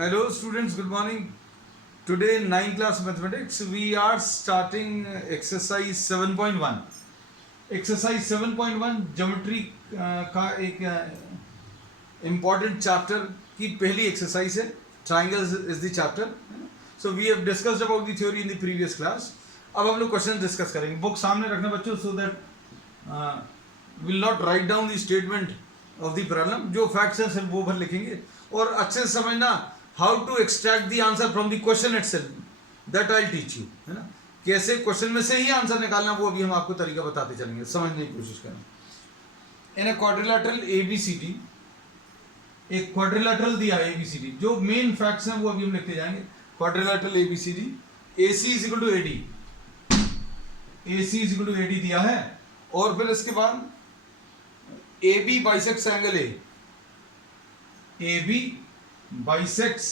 Hello students, good morning. Today in 9th class mathematics we are starting exercise 7.1. Exercise 7.1 geometry का एक important chapter की पहली exercise है. Triangles is the chapter. So we have discussed about the theory in the previous class. अब हम लोग question discuss करेंगे. Book सामने रखना बच्चों, so that will not write down the statement of the problem. जो फैक्ट्स हैं सिर्फ वो भर लिखेंगे और अच्छे से समझना how to extract the answer from the question itself. That I teach you, है ना. कैसे क्वेश्चन में से ही आंसर निकालना वो अभी हम आपको तरीका बताते चलेंगे. समझने की कोशिश करना. इन अ क्वाड्रिलेटरल एबीसीडी, एक क्वाड्रिलेटरल दिया है एबीसीडी. जो मेन फैक्ट्स हैं वो अभी हम लिखते जाएंगे. Quadrilateral ABCD, AC is equal to AD, AC is equal to AD दिया है. और फिर इसके बाद AB bisects angle A, AB bisects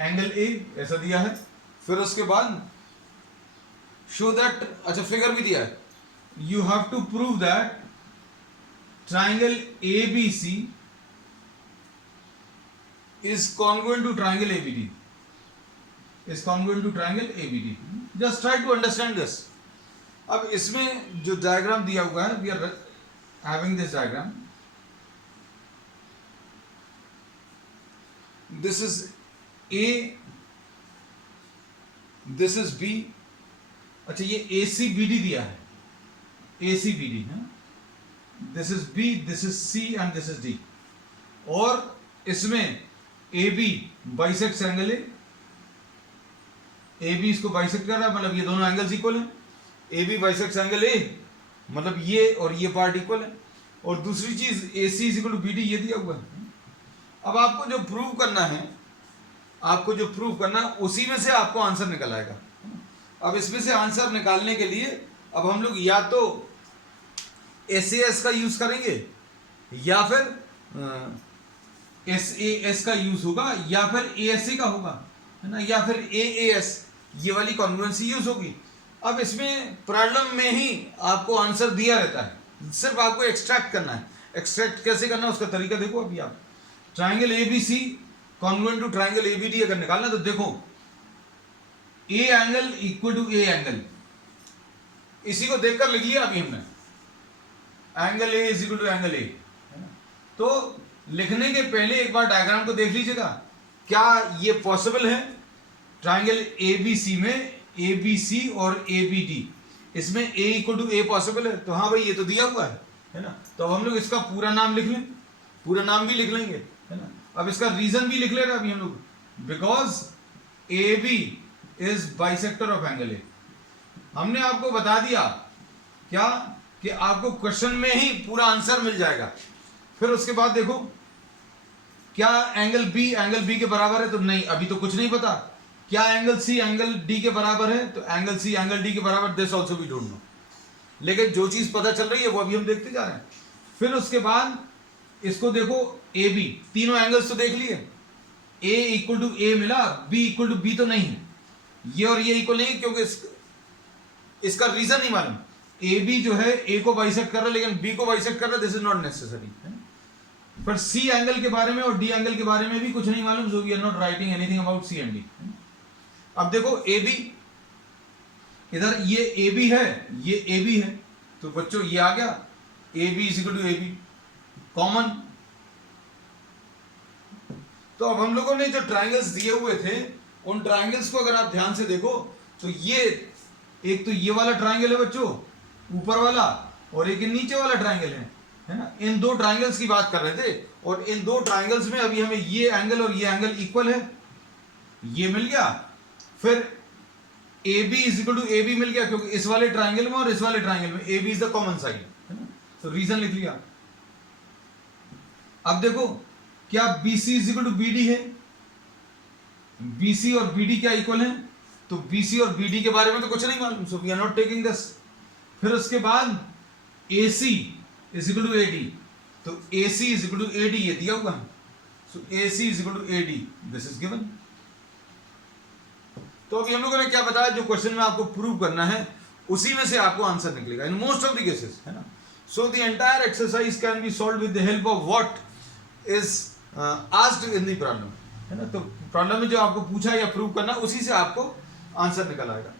angle A ऐसा दिया है. फिर उसके बाद शो दैट, अच्छा फिगर भी दिया है. You have to prove that triangle ABC is congruent to triangle ABD, is congruent to triangle ABD. Just try to understand this. अब इसमें जो डायग्राम दिया हुआ है, we are having this diagram. This is A, this is B. अच्छा ये ACBD दिया है, ACBD है. This is B, this is C and this is D. और इसमें AB बाइसेक्ट्स एंगल है. AB इसको बाइसेक्ट कर रहा है, मतलब ये दोनों एंगल्स इक्वल हैं. AB बाइसेक्ट्स एंगल A, मतलब ये और ये पार्ट इक्वल है. और दूसरी चीज AC is equal to BD, ये दिया हुआ है. अब आपको जो प्रूव करना है, आपको जो प्रूव करना है उसी में से आपको आंसर निकल आएगा. अब इसमें से आंसर निकालने के लिए अब हम लोग या तो SAS का यूज करेंगे या फिर SAS का यूज होगा या फिर ASA का होगा, है ना, या फिर AAS, ये वाली कॉन्ग्रुएंसी यूज होगी. अब इसमें प्रॉब्लम में ही आपको आंसर दिया रहता है, सिर्फ आपको एक्सट्रैक्ट करना है. एक्सट्रैक्ट कैसे करना है उसका तरीका देखो. अभी आप triangle ABC congruent to triangle ABD अगर निकालना तो देखो, A angle equal to A angle, इसी को देखकर लिख लिया अभी हमने. Angle A is equal to angle A. तो लिखने के पहले एक बार डायग्राम को देख लीजिएगा. क्या ये पॉसिबल है ट्राइंगल ABC में ABC और ABD, इसमें A equal to A possible है? तो हाँ भाई, ये तो दिया हुआ है ना. तो अब हम लोग इसका पूरा नाम लिख लें, पूरा नाम भी लिख लेंगे, है ना. अब इसका रीजन भी लिख ले रहे अभी हम लोग, because AB is bisector of angle A. हमने आपको बता दिया क्या कि आपको क्वेश्चन में ही पूरा आंसर मिल जाएगा. फिर उसके बाद देखो, क्या एंगल B के बराबर है? तो नहीं, अभी तो कुछ नहीं पता. क्या एंगल C एंगल D के बराबर है? तो एंगल C एंगल D के बराबर, this also we don't know. लेकिन जो चीज पता चल रही है वो अभी हम देखते जा रहे हैं. फिर उसके बाद इसको देखो, AB, तीनों एंगल्स तो देख लिए. A इक्वल टू A मिला, B इक्वल टू B तो नहीं है. ये और ये इक्वल नहीं, क्योंकि इसका रीजन नहीं मालूम. AB जो है A को बाइसेक्ट कर रहा है लेकिन B को बाइसेक्ट कर रहा है, दिस इज नॉट नेसेसरी. पर C एंगल के बारे में और D एंगल के बारे में भी कुछ नहीं मालूम, so we are not writing anything about C and D. अब देखो AB, इधर ये AB है, ये AB है, तो बच्चों ये आ गया AB is equal to AB common. तो अब हम लोगों ने जो ट्राइंगल्स दिए हुए थे, उन ट्राइंगल्स को अगर आप ध्यान से देखो तो ये एक तो ये वाला ट्राइंगल है बच्चों, ऊपर वाला, और एक नीचे वाला ट्राइंगल है ना. इन दो ट्राइंगल्स की बात कर रहे थे, और इन दो ट्राइंगल्स में अभी हमें ये एंगल और ये एंगल इक्वल है, ये मिल गया. फिर AB is equal to AB मिल गया, क्योंकि इस वाले ट्राइंगल में और इस वाले ट्राइंगल में AB is the common side, है ना. तो रीजन लिख लिया. अब देखो, क्या BC is equal to BD है? BC और BD क्या इक्वल है? तो BC और BD के बारे में तो कुछ नहीं मालूम, so we are not taking this. फिर उसके बाद AC is equal to AD, तो AC is equal to AD ये दिया हुआ है, सो AC is equal to AD, this is given. तो अभी हम लोगों ने क्या बताया, जो क्वेश्चन में आपको प्रूव करना है उसी में से आपको आंसर निकलेगा इन मोस्ट ऑफ द केसेस, है ना. So the entire exercise can be solve with the help of what is asked in the problem, है ना। तो प्रॉब्लम में जो आपको पूछा या प्रूव करना उसी से आपको आंसर निकल आएगा।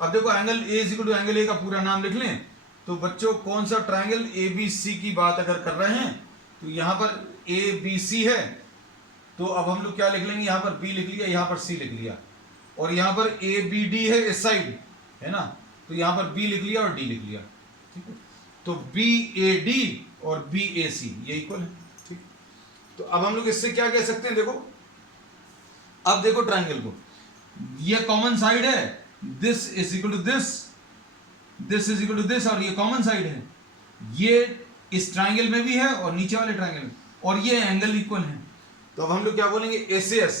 अब देखो angle A is equal to angle A का पूरा नाम लिख लें तो बच्चों कौन सा ट्राइंगल ए बी सी की बात अगर कर रहे हैं तो यहाँ पर ए बी सी है, तो अब हम लोग क्या लिख लेंगे, यहाँ पर बी लिख लिया, यहाँ पर सी लिख लिया, और यहाँ पर ए बी डी है इस साइड, है ना, तो यहाँ पर बी लिख लिया और डी लिख लिया, ठीक है। तो बी ए डी और बी ए सी ये इक्वल है, ठीक। तो अब हम लोग इससे क्या कह सकते हैं, देखो अब देखो ट्राइंगल को, ये कॉमन साइड है, this is equal to this is equal to this, और ये कॉमन साइड है, ये इस ट्राइंगल में भी है और नीचे वाले ट्राइंगल में, और ये एंगल इक्वल है। तो अब हम लोग क्या बोलेंगे, एस एस,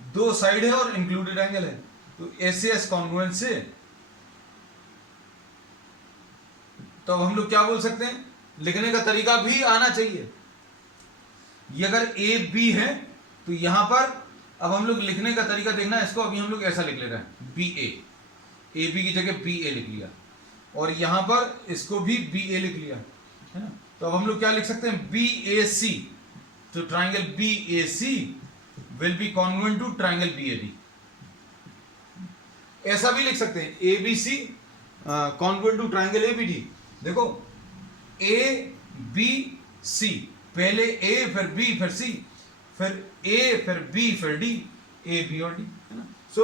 दो साइड है और इंक्लूडेड एंगल है, तो एस एस कॉन्ग्रुएंट से, तो अब हम लोग क्या बोल सकते हैं, लिखने का तरीका भी आना चाहिए। ये अगर ए बी है तो यहां पर अब हम लोग लिखने का तरीका देखना है, इसको अभी हम लोग ऐसा लिख ले रहे हैं, बी ए बी की जगह बी ए लिख लिया, और यहां पर इसको भी बी ए लिख लिया, है ना। तो अब हम लोग क्या लिख सकते हैं, बी ए सी, तो triangle B A C will be congruent to triangle B A D. ऐसा भी लिख सकते हैं, A B C congruent to triangle A B D. देखो ए बी सी, पहले ए फिर बी फिर सी, फिर ए फिर बी फिर डी, ए बी और डी, है ना। So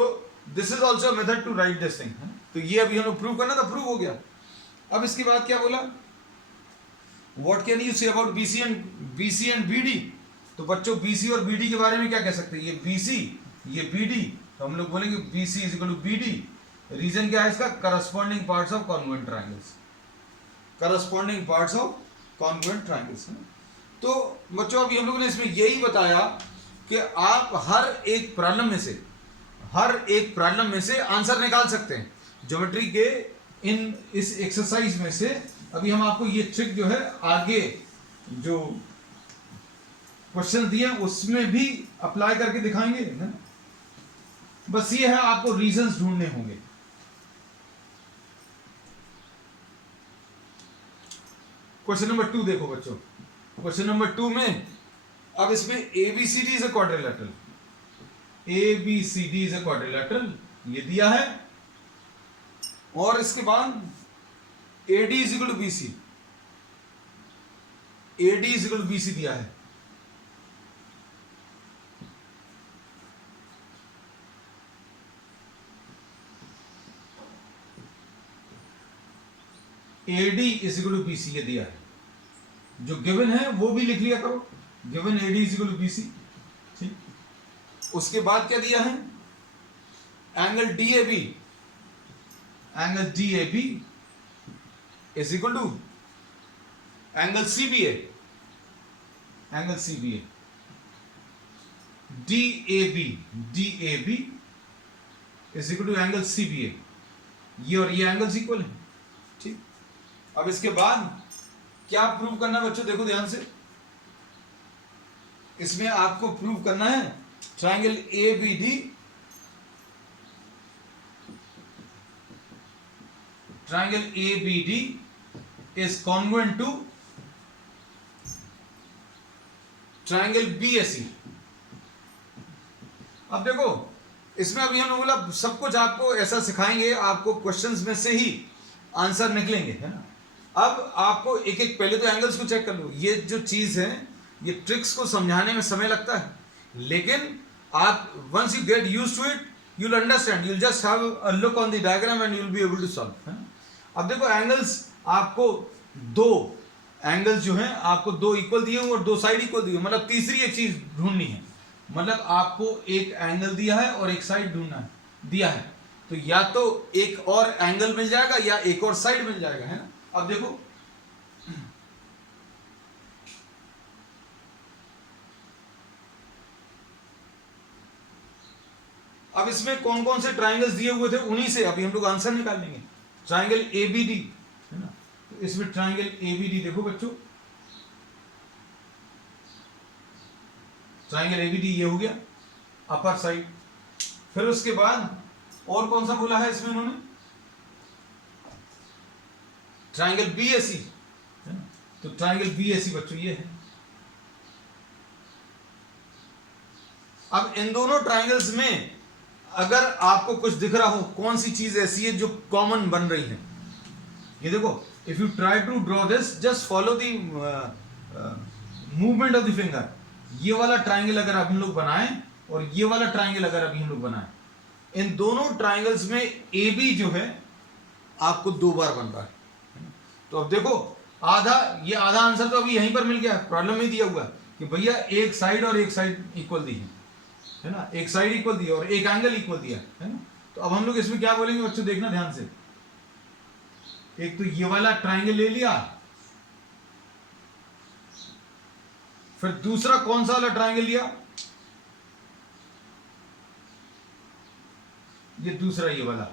this is also method to write this thing, है ना। तो ये अभी हम लोग प्रूव करना था, प्रूव हो गया। अब इसके बाद क्या बोला, what can you say about B C and B D. तो बच्चों बी सी और बी डी के बारे में क्या कह सकते हैं, ये बी सी ये बी डी, तो हम लोग बोलेंगे B C is equal to B D. Reason क्या है इसका, corresponding parts of congruent triangles, corresponding parts of congruent triangles, है ना। तो बच्चों अभी हम लोगों ने इसमें यही बताया कि आप हर एक प्रॉब्लम में से आंसर निकाल सकते हैं ज्योमेट्री के इस एक्सरसाइज में से। अभी हम आपको ये ट्रिक जो है आगे जो क्वेश्चन दिए उसमें भी अप्लाई करके दिखाएंगे, है ना। बस ये है, आपको रीजंस ढूंढने होंगे। क्वेश्चन नंबर 2 देखो बच्चों, क्वेश्चन नंबर 2 में अब इसमें ABCD is a quadrilateral, ABCD is a quadrilateral ये दिया है, और इसके बाद AD is equal to BC, AD is equal to BC दिया है। AD is equal to BC ये दिया है, जो गिवन है वो भी लिख लिया करो, given AD is equal to BC, ठीक। उसके बाद क्या दिया है, angle DAB, angle DAB is equal to angle CBA, angle CBA, DAB is equal to angle CBA, ये और ये एंगल्स इक्वल है, ठीक। अब इसके बाद क्या प्रूव करना है बच्चों, देखो ध्यान से, इसमें आपको प्रूव करना है triangle ABD, triangle ABD is congruent to triangle BAC। अब देखो इसमें अभी हमने बोला सब कुछ आपको ऐसा सिखाएंगे, आपको क्वेश्चंस में से ही आंसर निकलेंगे, है ना। अब आपको एक एक पहले तो एंगल्स को चेक कर लो। ये जो चीज है, ये ट्रिक्स को समझाने में समय लगता है, लेकिन आप once you get used to it you will understand, you will just have a look on the diagram and you will be able to solve, है ना। अब देखो एंगल्स आपको दो एंगल्स जो हैं आपको दो इक्वल दिए हुए और दो साइड इक्वल दिए हुए, मतलब तीसरी एक चीज ढूंढनी है, मतलब आपको एक एंगल दिया है और एक साइड ढूंढना है, दिया है, तो या तो एक और एंगल मिल जाएगा या एक और साइड मिल जाएगा, है ना। अब देखो अब इसमें कौन कौन से ट्राइंगल्स दिए हुए थे, उन्हीं से अभी हम लोग आंसर निकाल लेंगे। ट्राइंगल ABD, है ना, तो इसमें ट्राइंगल ABD देखो बच्चों, ट्राइंगल ABD ये हो गया अपर साइड। फिर उसके बाद और कौन सा बोला है इसमें उन्होंने, ट्राइंगल BAC, है ना, तो ट्राइंगल BAC बच्चों ये है। अब इन दोनों ट्राइंगल्स में अगर आपको कुछ दिख रहा हो, कौन सी चीज ऐसी है जो कॉमन बन रही है, ये देखो, if you try to draw this, just follow the movement of the finger. ये वाला ट्राइंगल अगर हम लोग बनाएं और ये वाला ट्राइंगल अगर अभी हम लोग बनाएं, इन दोनों ट्राइंगल्स में ए बी जो है आपको 2 बार बन रहा है। तो अब देखो, ये आधा आंसर तो अभी यहीं पर मिल गया, प्रॉब्लम में दिया हुआ कि भैया एक साइड और एक साइड इक्वल दी है ना, एक साइड इक्वल दी और एक एंगल इक्वल दिया है ना। तो अब हम लोग इसमें क्या बोलेंगे बच्चों, देखना ध्यान से। एक तो ये वाला ट्राइंगल ले लिया, फिर दूसरा कौन सा वाला ट्राइंगल लिया, ये दूसरा ये वाला।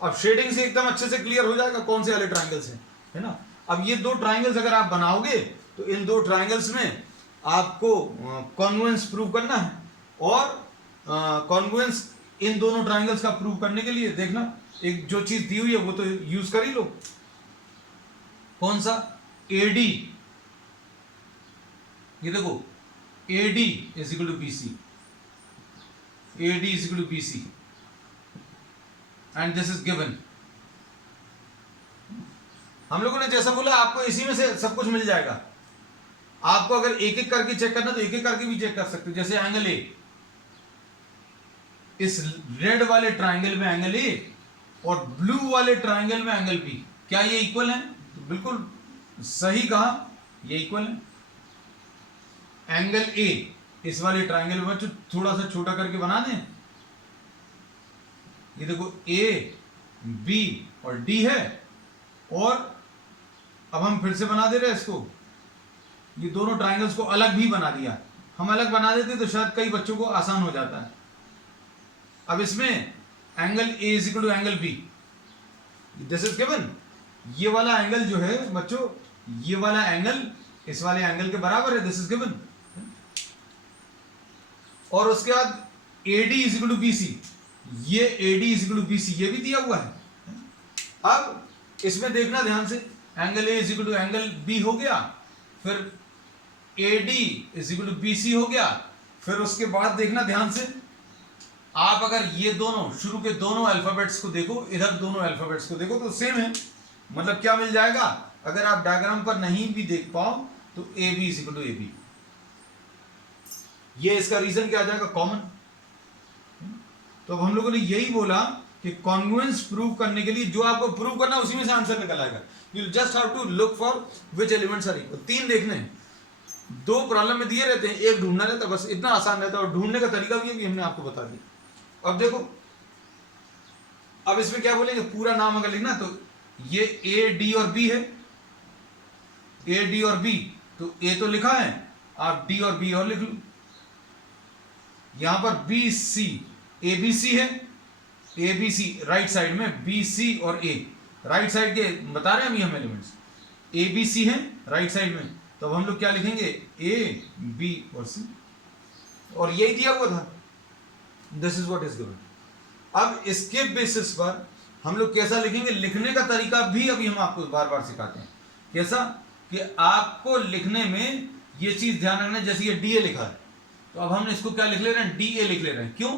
अब शेडिंग से एकदम अच्छे से क्लियर हो जाएगा कौन से वाले ट्राइंगल्स हैं, है ना। अब ये 2 ट्राइंगल्स अगर आप बनाओगे तो इन 2 ट्राइंगल्स में आपको कॉन्ग्रुएंस प्रूव करना है, और कॉन्ग्रुएंस इन दोनों ट्राइंगल्स का प्रूव करने के लिए देखना, एक जो चीज दी हुई है वो तो यूज कर ही लो। कौन सा, AD, ये देखो AD is equal to BC, AD is equal to BC and this is given. हम लोगों ने जैसा बोला, आपको इसी में से सब कुछ मिल जाएगा। आपको अगर एक एक करके चेक करना तो एक एक करके भी चेक कर सकते हो। जैसे एंगल ए, इस रेड वाले ट्राइंगल में एंगल ए और ब्लू वाले ट्राइंगल में एंगल बी, क्या ये इक्वल है? तो बिल्कुल सही कहा, ये इक्वल है। एंगल ए इस वाले ट्राइंगल में थोड़ा सा छोटा करके बना दें, ये देखो ए बी और डी है, और अब हम फिर से बना दे रहे हैं इसको, ये दोनों ट्राइंगल्स को अलग भी बना दिया। हम अलग बना देते तो शायद कई बच्चों को आसान हो जाता है। अब इसमें angle A is equal to angle B, this is given. ये वाला एंगल जो है बच्चों, ये वाला एंगल इस वाले एंगल के बराबर है, दिस इज गिवन। और उसके बाद AD is equal to BC, ये AD is equal to BC ये भी दिया हुआ है। अब इसमें देखना ध्यान से, angle A is equal to angle B हो गया, फिर AD is equal to BC हो गया, फिर उसके बाद देखना ध्यान से, आप अगर ये दोनों शुरू के दोनों अल्फाबेट्स को देखो, इधर दोनों अल्फाबेट्स को देखो तो सेम है। मतलब क्या मिल जाएगा, अगर आप डायग्राम पर नहीं भी देख पाओ तो AB is equal to AB, ये इसका रीजन क्या आ जाएगा, कॉमन। तो अब हम लोगों ने यही बोला कि कॉन्ग्रुएंस प्रूव करने के लिए जो आपको प्रूव करना है उसी में से आंसर निकल आएगा। You just have to look for which elements are equal. 3 देखने हैं, 2 प्रॉब्लम में दिए रहते हैं, एक ढूंढना रहता है, बस इतना आसान रहता है, और ढूंढने का तरीका भी है कि हमने आपको बता दिया। अब देखो, अब इसमें क्या बोलेंगे, पूरा नाम अगर लिखना तो ये A D और B है, A D और B, तो A तो लिखा है, आप D और B और लिख लो। यहां पर BC ABC है, ABC राइट साइड में, BC और A राइट साइड के बता रहे हैं अभी हम एलिमेंट्स, ABC है राइट साइड में, तो अब हम लोग क्या लिखेंगे, A B और C, और यही दिया हुआ था, this is what is given. अब इसके बेसिस पर हम लोग कैसा लिखेंगे, लिखने का तरीका भी अभी हम आपको बार बार सिखाते हैं। कैसा कि आपको लिखने में ये चीज ध्यान रखना, जैसे ये DA लिखा है तो अब हम इसको क्या लिख ले रहे हैं, DA लिख ले रहे हैं। क्यों?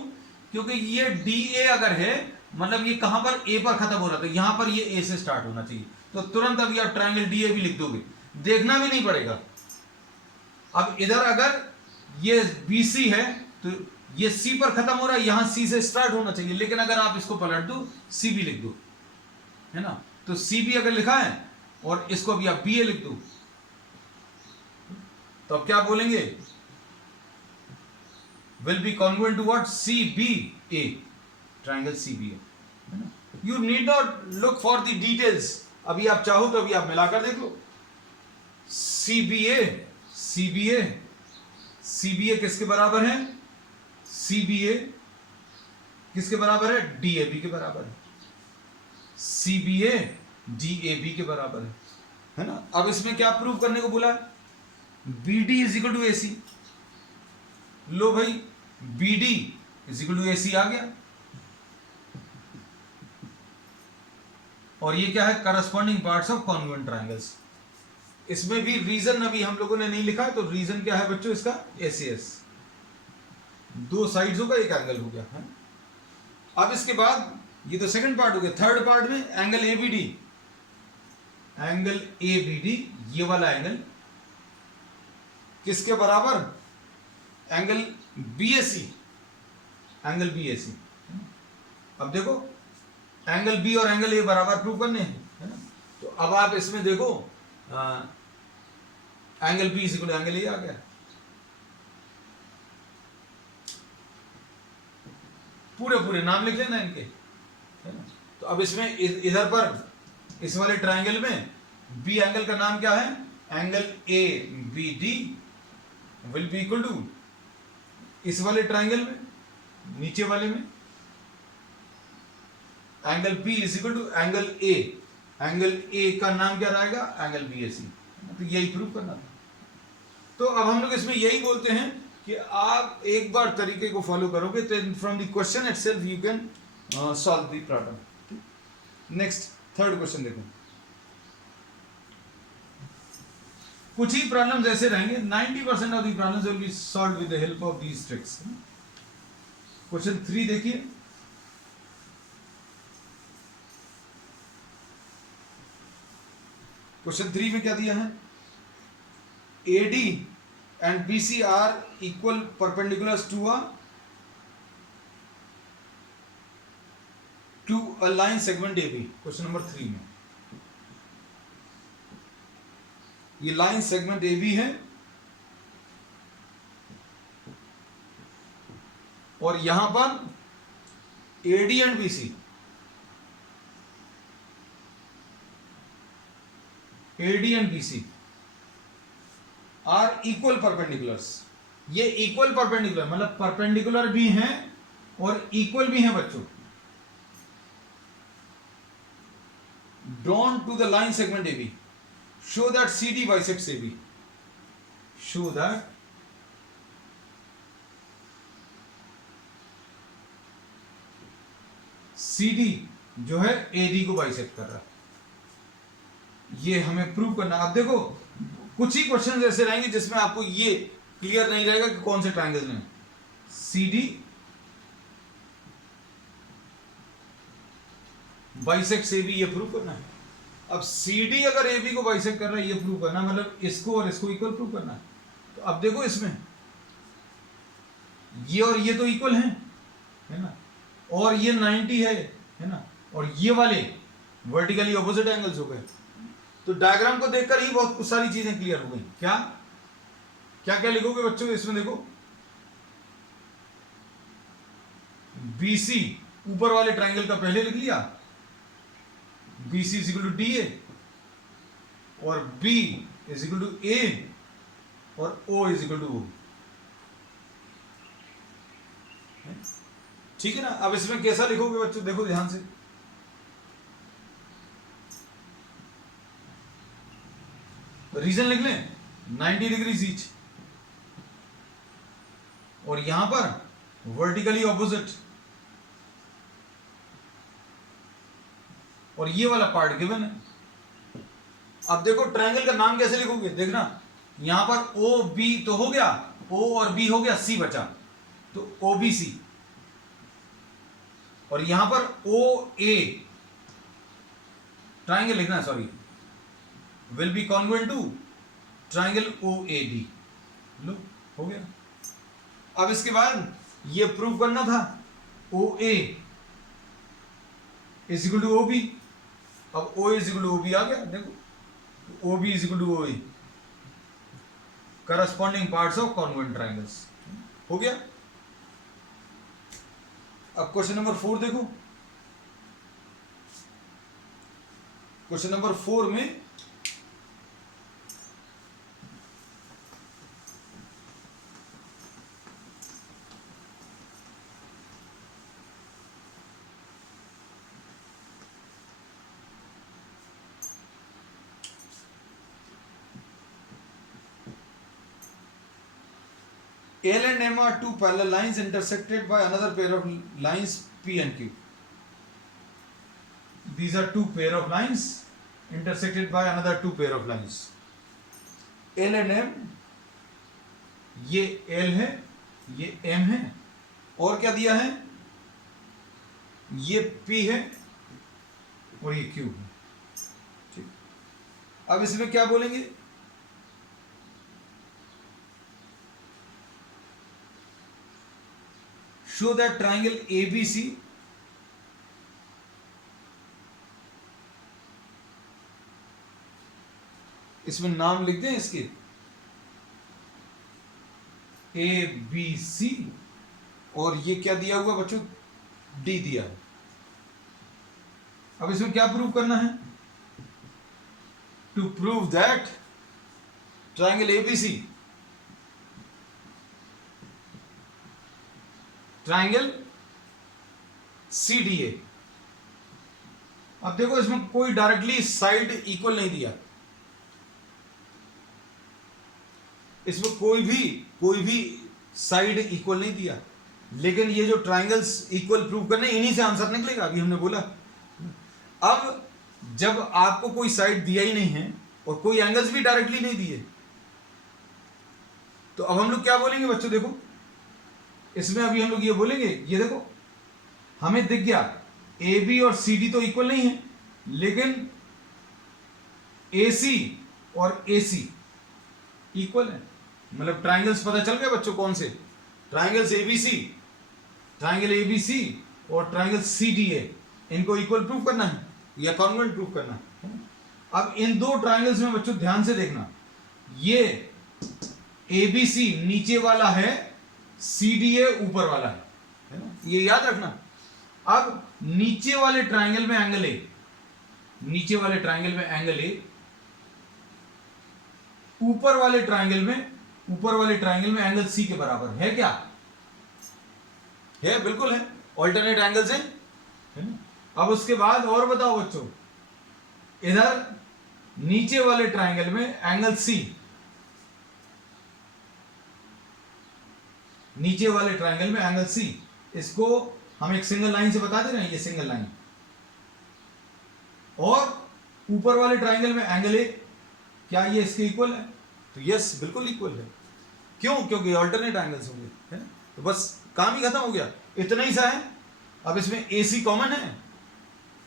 क्योंकि ये DA अगर है मतलब ये कहां पर A पर खत्म हो रहा था, यहां पर ये A से स्टार्ट होना चाहिए, तो तुरंत अभी आप ट्राइंगल DA भी लिख दोगे, देखना भी नहीं पड़ेगा। अब इधर अगर ये BC है तो ये C पर खत्म हो रहा है, यहां C से स्टार्ट होना चाहिए, लेकिन अगर आप इसको पलट दो CB लिख दो, है ना, तो CB अगर लिखा है और इसको अभी आप BA लिख दो, तो अब क्या बोलेंगे, will be congruent to what, CBA, triangle CBA, है ना। You need not look for the details, अभी आप चाहो तो अभी आप मिलाकर देख लो, CBA CBA CBA किसके बराबर है, CBA किसके बराबर है, DAB के बराबर है, CBA DAB के बराबर है ना। अब इसमें क्या प्रूव करने को बोला, BD is equal to AC, लो भाई BD is equal to AC आ गया, और ये क्या है, corresponding parts of congruent triangles. इसमें भी रीजन अभी हम लोगों ने नहीं लिखा है, तो रीजन क्या है बच्चों इसका? ACS, दो साइड्स का एक एंगल हो गया है। अब इसके बाद ये तो सेकंड पार्ट हो गया। थर्ड पार्ट में एंगल ABD, एंगल ABD ये वाला एंगल किसके बराबर? Angle BAC, angle BAC। अब देखो एंगल B और एंगल A बराबर प्रूव करने हैं, है ना? तो अब आप इसमें देखो angle B equal angle A आ गया। पूरे पूरे नाम लिख लेना इनके, है ना? तो अब इसमें इधर पर इस वाले ट्रायंगल में B एंगल का नाम क्या है? Angle ABD will be equal to इस वाले ट्रायंगल में, नीचे वाले में angle B is equal to angle A, angle A का नाम क्या रहेगा? Angle BAC। तो यही प्रूव करना था। तो अब हम लोग इसमें यही बोलते हैं कि आप एक बार तरीके को फॉलो करोगे तो from the question itself you can solve the problem. Next third question देखो। कुछ ही प्रॉब्लम्स ऐसे रहेंगे, 90% of the problems will be solved with the help of these tricks. Question 3 देखिए। क्वेश्चन 3 में क्या दिया है? AD and BC are equal perpendiculars to a line segment AB। Question number 3 में ये लाइन सेगमेंट AB है और यहां पर AD and BC, AD and BC are equal perpendiculars. ये इक्वल परपेंडिकुलर मतलब परपेंडिकुलर भी हैं और इक्वल भी हैं बच्चों। Drawn to the line segment AB, show that CD bisects AB, show that CD जो है AD को बाइसेक्ट कर रहा है। ये हमें प्रूव करना। अब देखो कुछ ही क्वेश्चन ऐसे रहेंगे जिसमें आपको ये क्लियर नहीं रहेगा कि कौन से ट्रायंगल में CD बाइसेक्ट AB, ये प्रूव करना है। अब CD अगर AB को बाइसेक्ट कर रहा है ये प्रूव करना, मतलब इसको और इसको इक्वल प्रूव करना है। तो अब देखो इसमें ये और ये तो इक्वल हैं, है ना? और ये 90 है ना? और ये वाले वर्टिकली ऑपोजिट एंगल्स हो गए। तो डायग्राम को देखकर ही बहुत कुछ सारी चीजें क्लियर हो गई। क्या क्या क्या लिखोगे बच्चों इसमें? देखो BC ऊपर वाले ट्रायंगल का पहले लिख लिया, BC is equal to DA और B is equal to A और O is equal to O। ठीक है ना? अब इसमें कैसा लिखोगे बच्चों? देखो ध्यान से, रीजन लिख लें 90 डिग्री ईच और यहां पर वर्टिकली ऑपोजिट और ये वाला पार्ट गिवन है। अब देखो ट्रायंगल का नाम कैसे लिखोगे? देखना यहां पर OB तो हो गया, O और B हो गया, C बचा, तो OBC। और यहां पर OA ट्रायंगल लिखना, sorry, will be congruent to triangle OAD। लो हो गया। अब इसके बाद ये प्रूव करना था OA is equal to OB। अब OA is equal to OB आ गया। देखो OB is equal to OA, corresponding parts of congruent triangles। हो गया। अब क्वेश्चन नंबर 4 देखो। क्वेश्चन नंबर 4 में L and M are two parallel lines intersected by another pair of lines P and Q. These are two pair of lines intersected by another two pair of lines. L and M, ये L है, ये M है, और क्या दिया है, ये P है और ये क्यू है। ठीक, अब इसमें क्या बोलेंगे, शो दैट ट्राइंगल एबीसी इसमें नाम लिख दें इसके, ए बी सी, और ये क्या दिया हुआ बच्चों, डी दिया है। अब इसमें क्या प्रूव करना है, to prove that triangle ABC, triangle CDA. अब देखो इसमें कोई डायरेक्टली साइड इक्वल नहीं दिया, इसमें कोई भी साइड इक्वल नहीं दिया, लेकिन ये जो ट्राइंगल्स इक्वल प्रूव करने, इन्हीं से आंसर निकलेगा, अभी हमने बोला। अब जब आपको कोई साइड दिया ही नहीं है और कोई एंगल्स भी डायरेक्टली नहीं दिए, तो अब हम लोग क्या बोलेंगे बच्चों, देखो इसमें अभी हम लोग ये बोलेंगे, ये देखो हमें दिख गया ए बी और सी डी तो इक्वल नहीं है, लेकिन ए सी और ए सी इक्वल है। मतलब ट्राइंगल्स पता चल गया बच्चों कौन से, ट्राइंगल्स एबीसी, ट्राइंगल एबीसी और ट्राइंगल सीडीए, इनको इक्वल प्रूफ करना है या कॉन्ग्रुएंट प्रूफ करना है। अब इन दो ट्राइंगल्स में बच्चों ध्यान से देखना, ये एबीसी नीचे वाला है, सीडीए ऊपर वाला है ना, ये याद रखना। अब नीचे वाले ट्राइंगल में एंगल ए, नीचे वाले ट्राइंगल में एंगल ए, ऊपर वाले ट्राइंगल में एंगल सी के बराबर है क्या, है, बिल्कुल है, ऑल्टरनेट एंगल्स हैं, है ना। अब उसके बाद और बताओ बच्चों, इधर नीचे वाले ट्राइंगल में एंगल सी, नीचे वाले ट्राइंगल में एंगल सी, इसको हम एक सिंगल लाइन से बता दे रहे हैं, ये सिंगल लाइन, और ऊपर वाले ट्राइंगल में एंगल ए, क्या ये इसके इक्वल है, तो यस बिल्कुल इक्वल है। क्यों, क्योंकि अल्टरनेट एंगल्स होंगे, है ना। तो बस काम ही खत्म हो गया, इतना ही सा है। अब इसमें AC कॉमन है,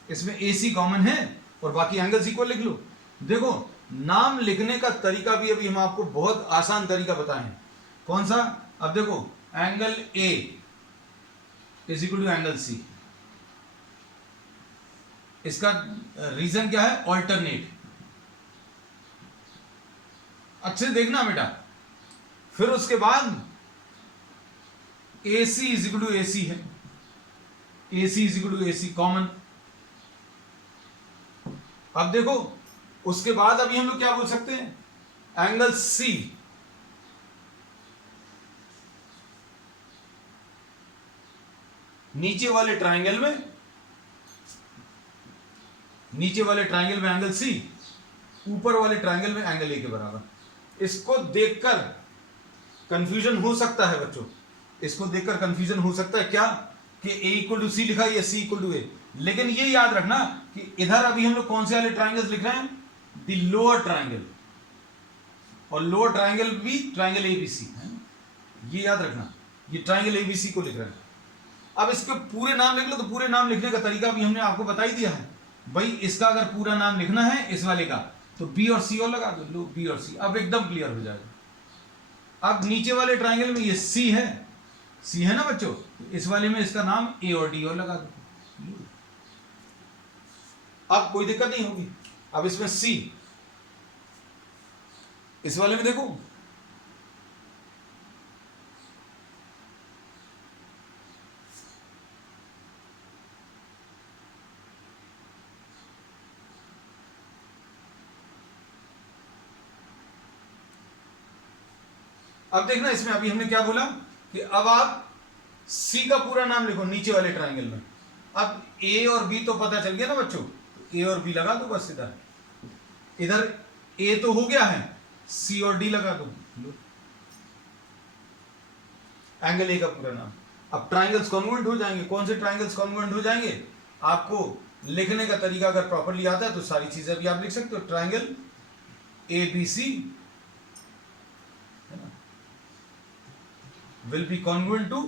इसमें AC कॉमन है और बाकी एंगल्स इक्वल लिख लो। देखो नाम लिखने का तरीका भी अभी हम आपको बहुत आसान तरीका बताएं, कौन सा, अब देखो angle A is equal to angle C, इसका रीजन क्या है, ऑल्टरनेट। अच्छे से देखना बेटा, फिर उसके बाद AC is equal to AC है, AC is equal to AC common. अब देखो उसके बाद अभी हम लोग क्या बोल सकते हैं, एंगल C, नीचे वाले ट्राइंगल में एंगल C, ऊपर वाले ट्राइंगल में एंगल A के बराबर। इसको देखकर कंफ्यूजन हो सकता है बच्चों, इसको देखकर कंफ्यूजन हो सकता है क्या, कि A इक्वल टू सी लिखा है या C इक्वल टू ए, लेकिन ये याद रखना कि इधर अभी हम लोग कौन से वाले ट्राइंगल्स लिख रहे हैं, द लोअर ट्राइंगल, और लोअर ट्राइंगल भी ट्राइंगल ABC है, ये याद रखना, ये ट्राइंगल ABC को लिख रहे हैं। अब इसके पूरे नाम लिख लो, तो पूरे नाम लिखने का तरीका भी हमने आपको बता ही दिया है भाई। इसका अगर पूरा नाम लिखना है इस वाले का, तो B और C और लगा दो, लो B और C, अब एकदम क्लियर हो जाएगा। अब नीचे वाले ट्राइंगल में ये C है ना बच्चों, इस वाले में इसका नाम A और D और लगा दो, अब कोई दिक्कत नहीं होगी। अब इसमें C, इस वाले में देखो अब देखना, इसमें अभी हमने क्या बोला कि अब आप C का पूरा नाम लिखो नीचे वाले ट्राइंगल में। अब A और B तो पता चल गया ना बच्चों, तो A और B लगा दो बस, इधर A तो हो गया है, C और D लगा दो, एंगल A का पूरा नाम। अब ट्राइंगल्स कॉन्ग्रुएंट हो जाएंगे। कौन से ट्राइंगल्स कॉन्ग्रुएंट हो जाएंगे, आपको लिखने का तरीका अगर प्रॉपर्ली आता है तो सारी चीजें भी आप लिख सकते हो। Triangle ABC will be congruent to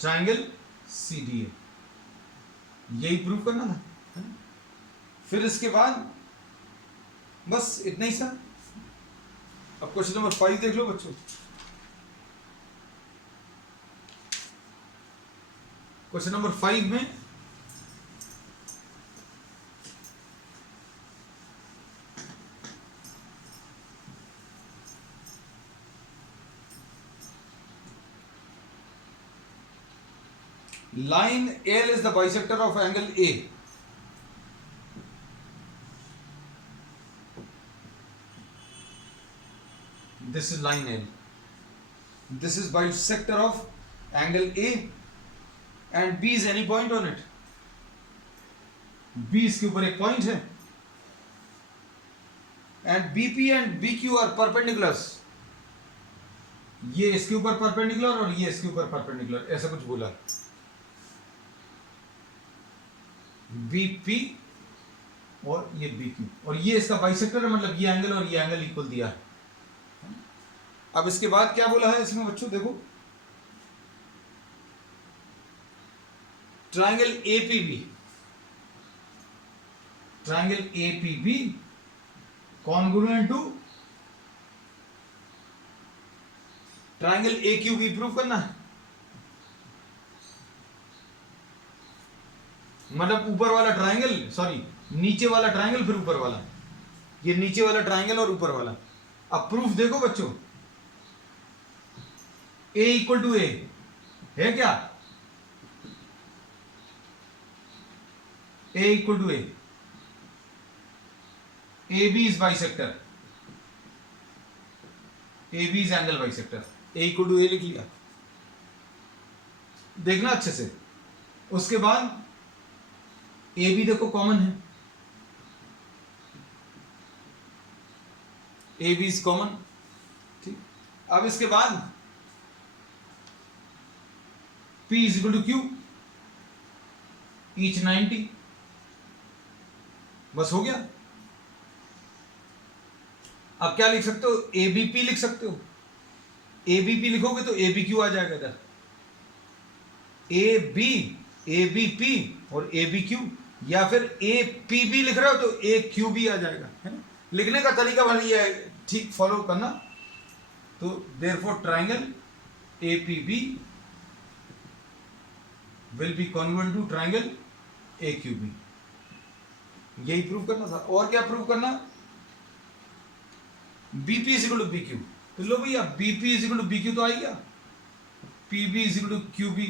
triangle CDA। यही प्रूव करना था, है ना? फिर इसके बाद बस इतना ही सर। अब क्वेश्चन नंबर 5 देख लो बच्चों। क्वेश्चन नंबर 5 में line L is the bisector of angle A. This is line L. This is bisector of angle A and B is any point on it. B इसके ऊपर एक point है and BP and BQ are perpendiculars. ये इसके ऊपर perpendicular और ये इसके ऊपर परपेंडिकुलर, ऐसा कुछ बोला। BP और ये BQ और ये इसका बाइसेक्टर है, मतलब ये एंगल और ये एंगल इक्वल दिया है। अब इसके बाद क्या बोला है इसमें बच्चों, देखो triangle APB, triangle APB congruent to triangle AQB prove करना है। मतलब ऊपर वाला ट्राइंगल, सॉरी नीचे वाला ट्राइंगल फिर ऊपर वाला, ये नीचे वाला ट्राइंगल और ऊपर वाला। अब प्रूफ देखो बच्चों, A इक्वल टू A है क्या? A equal to A, AB is bisector, AB is angle bisector, A equal to A लिख लिया, देखना अच्छे से। उसके बाद AB देखो कॉमन है, AB इज कॉमन, ठीक। अब इसके बाद P is equal to Q, each 90, बस हो गया। अब क्या लिख सकते हो, ABP लिख सकते हो। ABP लिखोगे तो ABQ आ जाएगा इधर, AB ABP और ABQ, या फिर APB लिख रहे हो तो AQB आ जाएगा, है ना? लिखने का तरीका बन ये है, ठीक फॉलो करना। तो therefore triangle APB will be congruent to triangle AQB, यही प्रूव करना था। और क्या प्रूव करना, BP is equal to BQ, तो लो भैया BP is equal to BQ तो आ गया, PB is equal to QB,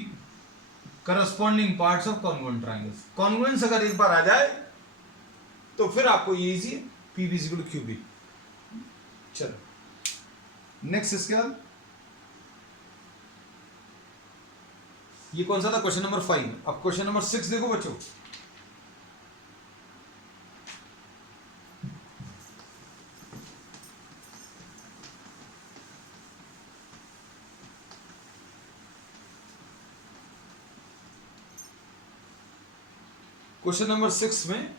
corresponding parts of congruent triangles. Congruence अगर एक बार आ जाए तो फिर आपको ये इजी है, PB is equal to QB। चलो नेक्स्ट इसके बाद ये कौन सा था, क्वेश्चन नंबर 5। अब क्वेश्चन नंबर 6 देखो बच्चों। क्वेश्चन नंबर 6 में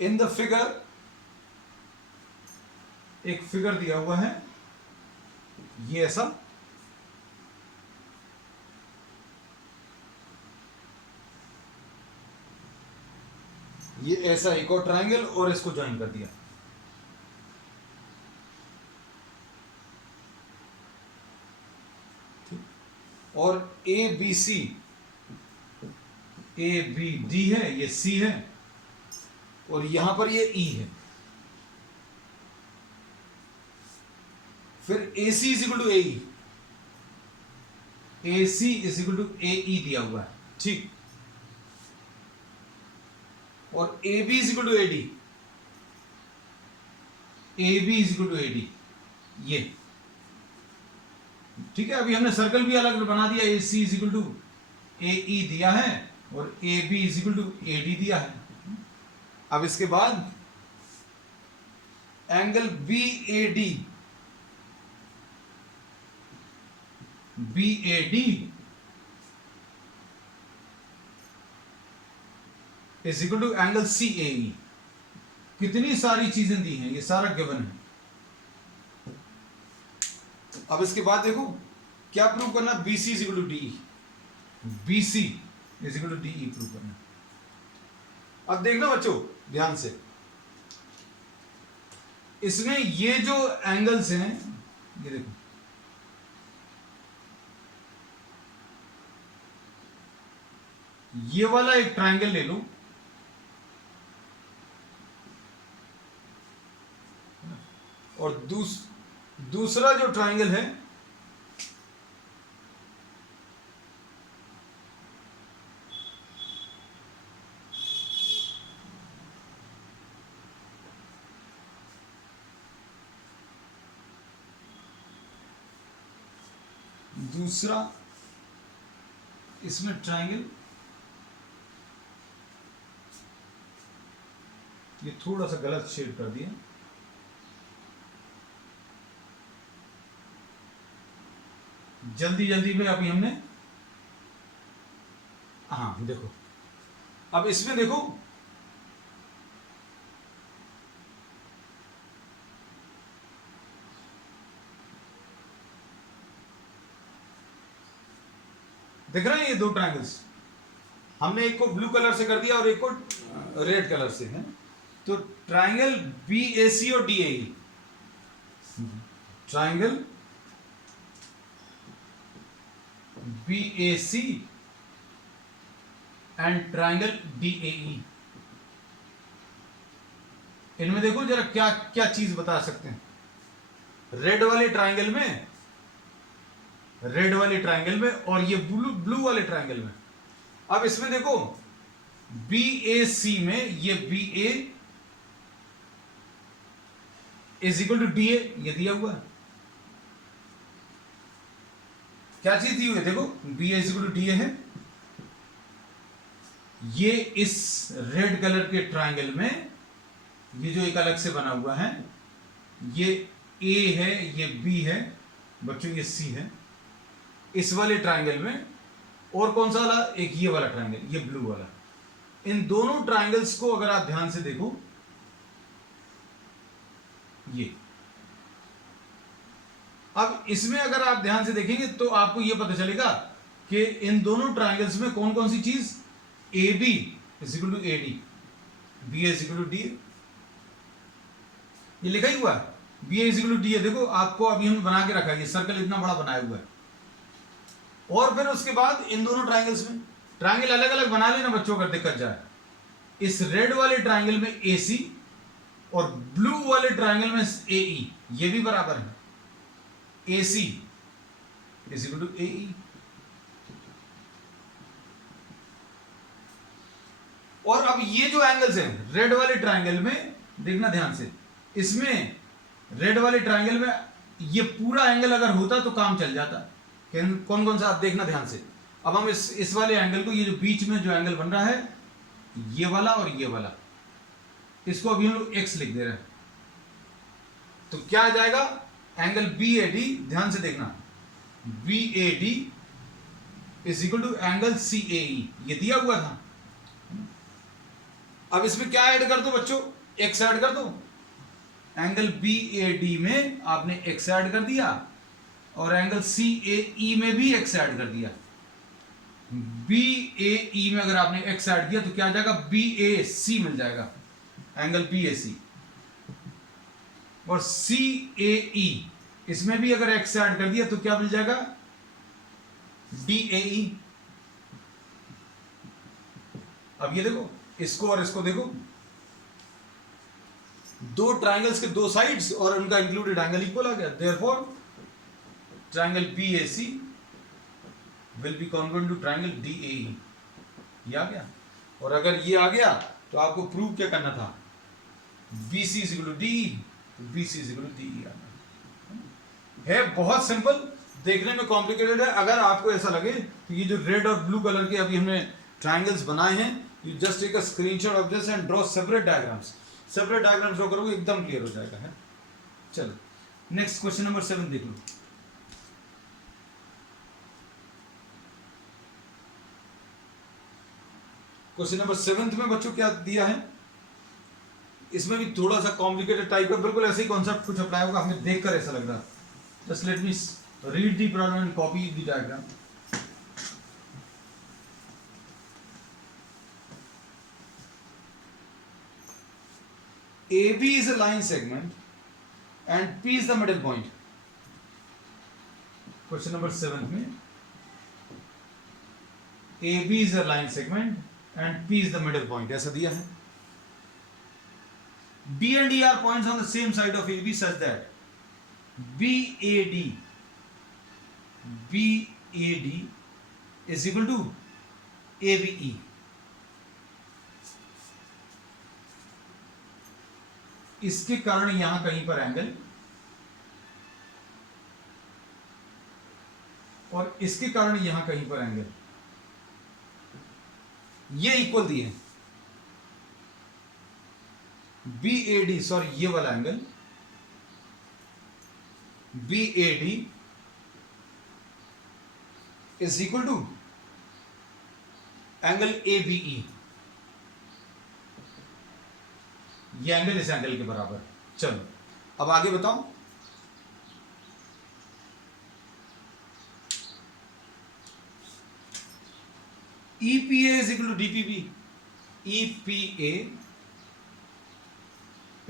इन द फिगर, एक फिगर दिया हुआ है, ये ऐसा, ये ऐसा एक और ट्राइंगल और इसको ज्वाइन कर दिया, ठीक। और ABC ABD है, ये C है, और यहां पर ये E है। फिर AC is equal to AE, AC is equal to AE दिया हुआ है, ठीक। और AB is equal to AD, AB is equal to AD, ये ठीक है। अभी हमने सर्कल भी अलग बना दिया, AC is equal to AE दिया है और AB is equal to AD दिया है। अब इसके बाद angle BAD is equal to angle CAE। कितनी सारी चीजें दी हैं, ये सारा गिवन है। अब इसके बाद देखो क्या प्रूव करना, BC is equal to DE, BC is equal to DE prove करना। अब देखना बच्चों ध्यान से, इसमें ये जो एंगल्स हैं, ये देखो ये वाला एक ट्रायंगल ले लो, और दूसरा जो ट्रायंगल है दूसरा, इसमें ट्रायंगल, ये थोड़ा सा गलत शेड कर दिया, जल्दी जल्दी में अभी हमने, हाँ देखो अब इसमें देखो देख रहे हैं ये दो ट्रायंगल्स, हमने एक को ब्लू कलर से कर दिया और एक को रेड कलर से है। तो ट्रायंगल BAC और DAE, triangle BAC and triangle DAE, इनमें देखो जरा क्या क्या चीज बता सकते हैं। रेड वाले ट्रायंगल में, रेड वाले ट्रायंगल में, और ये ब्लू वाले ट्रायंगल में। अब इसमें देखो BAC में ये BA is equal to DA, ये दिया हुआ है। क्या चीज दी हुई है, देखो BA is equal to DA है। ये इस रेड कलर के ट्रायंगल में ये जो एक अलग से बना हुआ है, ये A है, ये B है बच्चों, ये C है। इस वाले ट्रायंगल में और कौन सा वाला, एक ये वाला ट्रायंगल, ये ब्लू वाला। इन दोनों ट्रायंगल्स को अगर आप ध्यान से देखो, ये अब इसमें अगर आप ध्यान से देखेंगे तो आपको यह पता चलेगा कि इन दोनों ट्रायंगल्स में कौन कौन सी चीज, AB is equal to AD, BA is equal to DA, ये लिखा ही हुआ है, BA is equal to DA। देखो आपको अभी हमने बना के रखा है, ये सर्कल इतना बड़ा बनाया हुआ है। और फिर उसके बाद इन दोनों ट्रायंगल्स में, ट्रायंगल अलग अलग बना लेना बच्चों अगर दिक्कत जाए। इस रेड वाले ट्रायंगल में AC और ब्लू वाले ट्रायंगल में AE, ये भी बराबर है, AC is equal to AE। और अब ये जो एंगल्स हैं रेड वाले ट्रायंगल में, देखना ध्यान से, इसमें रेड वाले ट्रायंगल में ये पूरा एंगल अगर होता तो काम चल जाता। कौन कौन सा आप देखना ध्यान से। अब हम इस वाले एंगल को, ये जो बीच में जो एंगल बन रहा है, ये वाला और ये वाला, इसको अभी हम लोग X लिख दे रहे हैं। तो क्या आ जाएगा, एंगल BAD, ध्यान से देखना, BAD is equal to angle CAE, ये दिया हुआ था। अब इसमें क्या ऐड कर दो बच्चों, X ऐड कर दो। एंगल BAD में आपने X ऐड कर दिया और एंगल CAE में भी X ऐड कर दिया। BAE में अगर आपने X ऐड किया तो क्या आ जाएगा, BAC मिल जाएगा, एंगल BAC। और CAE इसमें भी अगर X ऐड कर दिया तो क्या मिल जाएगा, DAE। अब ये देखो, इसको और इसको देखो, दो ट्रायंगल्स के दो साइड्स और उनका इंक्लूडेड एंगल इक्वल आ गया। Therefore triangle BAC will be congruent to triangle DAE, ये आ गया। और अगर ये आ गया तो आपको प्रूव क्या करना था, BC is equal to DE, BC is equal to DE है। बहुत सिंपल, देखने में कॉम्प्लिकेटेड है। अगर आपको ऐसा लगे कि ये जो रेड और ब्लू कलर के अभी हमने ट्रायंगल्स बनाए हैं, you just take a screenshot of this and draw separate diagrams. Separate diagram draw करोगे एकदम क्लियर हो जाएगा है। चलो नेक्स्ट क्वेश्चन नंबर 7 देख लो। क्वेश्चन नंबर 7 में बच्चों क्या दिया है, इसमें भी थोड़ा सा कॉम्प्लिकेटेड टाइप का, बिल्कुल ऐसे ही कॉन्सेप्ट कुछ अप्लाई होगा, हमें देखकर ऐसा लग रहा है। Just let me read the problem and copy the diagram. AB is a line segment and P is the middle point. Question number 7 में AB is a line segment and P is the middle point, ऐसा दिया है. B and E are points on the same side of AB such that BAD is equal to ABE. इसके कारण यहां कहीं पर angle और इसके कारण यहां कहीं पर एंगल, ये इक्वल दिए. BAD, सॉरी ये वाला angle BAD is equal to angle ABE. ये एंगल इस एंगल के बराबर. चलो अब आगे बताओ. EPA is equal to DPB. EPA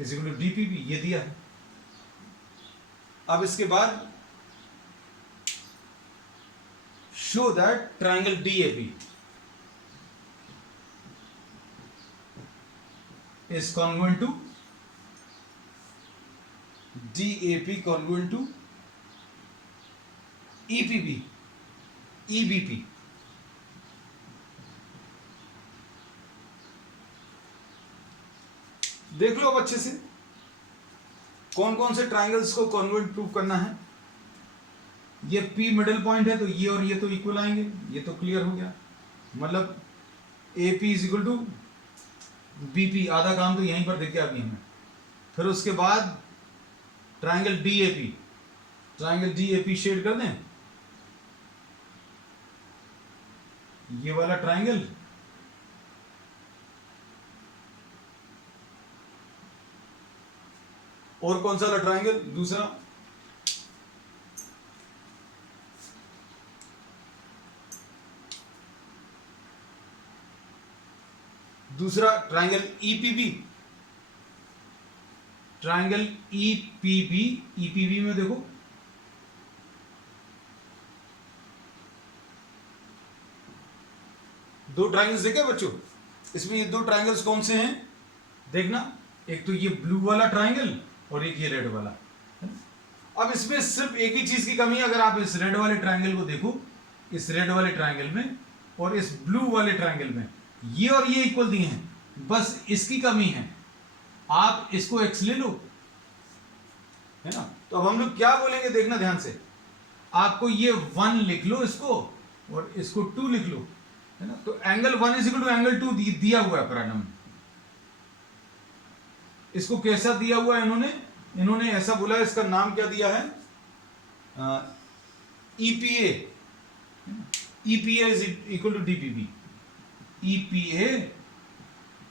is equal to DPB, ये दिया है. अब इसके बाद show that triangle DAP is congruent to DAP congruent to EBP. देख लो अब अच्छे से कौन कौन से ट्राइंगल्स को कॉन्ग्रुएंट प्रूव करना है. ये P मिडिल पॉइंट है तो ये और ये तो इक्वल आएंगे, ये तो क्लियर हो गया. मतलब AP is equal to BP, आधा काम तो यहीं पर दिख गया अभी हमें. फिर उसके बाद ट्राइंगल DAP शेड कर दें. ये वाला ट्राइंगल और कौन सा वाला ट्राइंगल, दूसरा ट्राइंगल EPB में देखो दो ट्राइंगल्स देखे बच्चों. इसमें ये दो ट्राइंगल्स कौन से हैं देखना. एक तो ये ब्लू वाला ट्राइंगल और एक ये रेड वाला. अब इसमें सिर्फ एक ही चीज की कमी है. अगर आप इस रेड वाले ट्राइंगल को देखो, इस रेड वाले ट्राइंगल में और इस ब्लू वाले ट्राइंगल में ये और ये इक्वल दिए हैं, बस इसकी कमी है. आप इसको x ले लो, है ना. तो अब हम लोग क्या बोलेंगे देखना ध्यान से. आपको ये 1 लिख लो इसको और इसको 2 लिख लो, है ना. तो angle 1 is equal to angle 2 दिया हुआ है पैराडाइम. इसको कैसा दिया हुआ है इन्होंने ऐसा बोला है. इसका नाम क्या दिया है, EPA is equal to DPB. EPA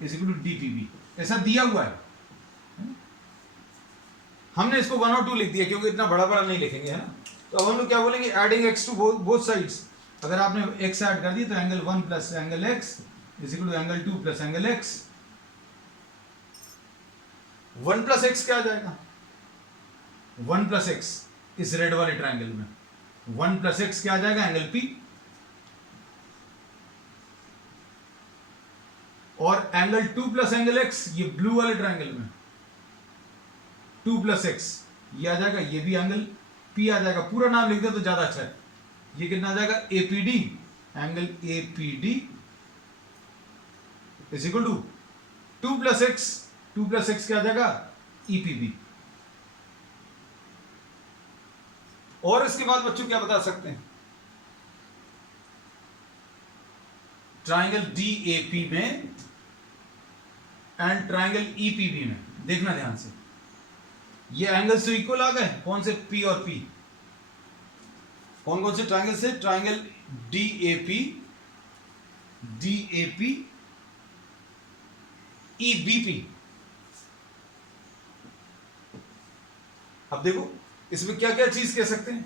is equal to DPB ऐसा दिया हुआ है. हमने इसको 1 और 2 लिख दिया क्योंकि इतना बड़ा बड़ा नहीं लिखेंगे, है ना. तो अब हम लोग क्या बोलेंगे, adding x to both sides. अगर आपने x ऐड कर दी तो angle 1 plus angle x is equal to angle 2 plus angle x. 1 plus x क्या आ जाएगा, 1 प्लस x इस रेड वाले ट्राइंगल में 1 प्लस x क्या आ जाएगा, एंगल P. और एंगल 2 प्लस एंगल x ये ब्लू वाले ट्राइंगल में 2 प्लस x ये आ जाएगा, ये भी एंगल P आ जाएगा. पूरा नाम लिख दे तो ज्यादा अच्छा है. ये कितना आ जाएगा, APD, angle APD is equal to 2 plus x क्या आ जाएगा, EPB. और इसके बाद बच्चों क्या बता सकते हैं, ट्राइंगल DAP में एंड ट्राइंगल EPB में देखना ध्यान से. ये एंगल्स तो इक्वल आ गए. कौन से, P और P. कौन कौन से ट्राइंगल से, ट्राइंगल DAP EBP. अब देखो इसमें क्या क्या चीज कह सकते हैं.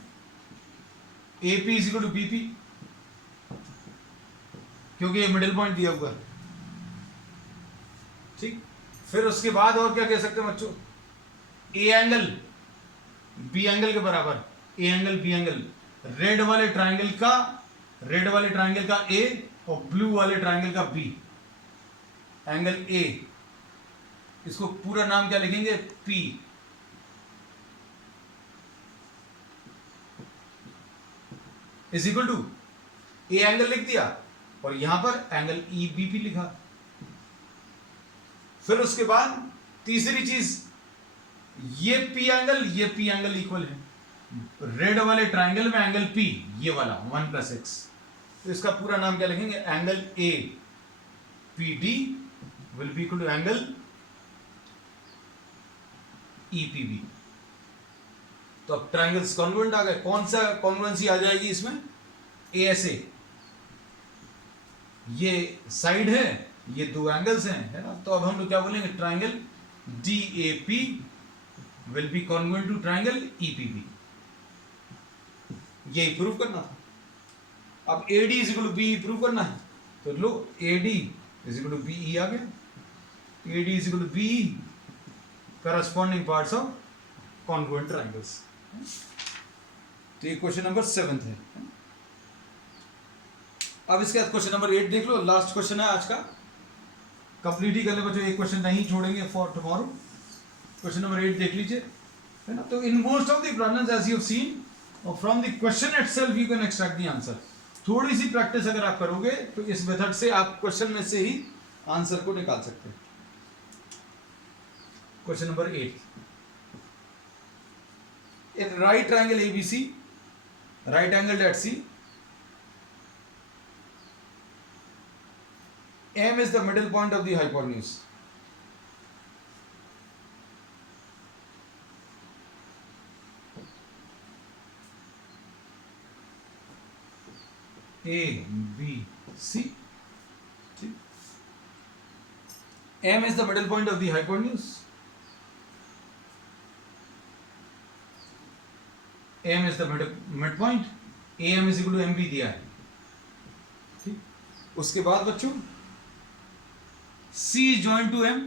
AP is equal to BP, क्योंकि ये मिडिल पॉइंट दिया हुआ है। ठीक, फिर उसके बाद और क्या कह सकते हैं बच्चों, ए एंगल बी एंगल के बराबर, A angle B angle, red वाले ट्राइंगल का ए और ब्लू वाले ट्राइंगल का बी, एंगल ए, इसको पूरा नाम क्या लिखेंगे, P, is equal to A angle लिख दिया और यहां पर एंगल ई बी पी लिखा। फिर उसके बाद तीसरी चीज, ये पी एंगल इक्वल है रेड वाले ट्राइंगल में एंगल पी, ये वाला 1 + x, तो इसका पूरा नाम क्या लिखेंगे, angle A P D will be equal to angle E P B. तो अब ट्राइंगल्स कॉन्ग्रुएंट आ गए। कौन सा कॉन्ग्रुएंसी आ जाएगी इसमें, ए एस ए, ये साइड है, ये दो एंगल्स हैं, है ना, तो अब हम लोग क्या बोलेंगे, triangle D A P will be congruent to triangle E P B, यही प्रूव करना था। अब A D is equal to B prove करना है, तो लो A D is equal to B E आ गया, A D is equal to B E, corresponding parts of congruent triangles. तो ये क्वेश्चन नंबर 7 है। अब इसके बाद क्वेश्चन नंबर 8 देख लो, लास्ट क्वेश्चन है आज का, कंप्लीट ही कर ले बच्चों, एक क्वेश्चन नहीं छोड़ेंगे फॉर टुमारो। क्वेश्चन नंबर 8 देख लीजिए, है ना। तो in most of the problems as you have seen और from the question itself you can extract the answer. थोड़ी सी प्रैक्टिस अगर आप करोगे तो इस मेथड से आप क्वेश्चन में से ही आंसर को निकाल सकते हैं। Question number 8, in right triangle ABC, right angled at C, M is the middle point of the hypotenuse. A, B, C. M is the middle point of the hypotenuse. M is the midpoint, AM is equal to MB दिया है। ठीक, उसके बाद बच्चों C is joined to M,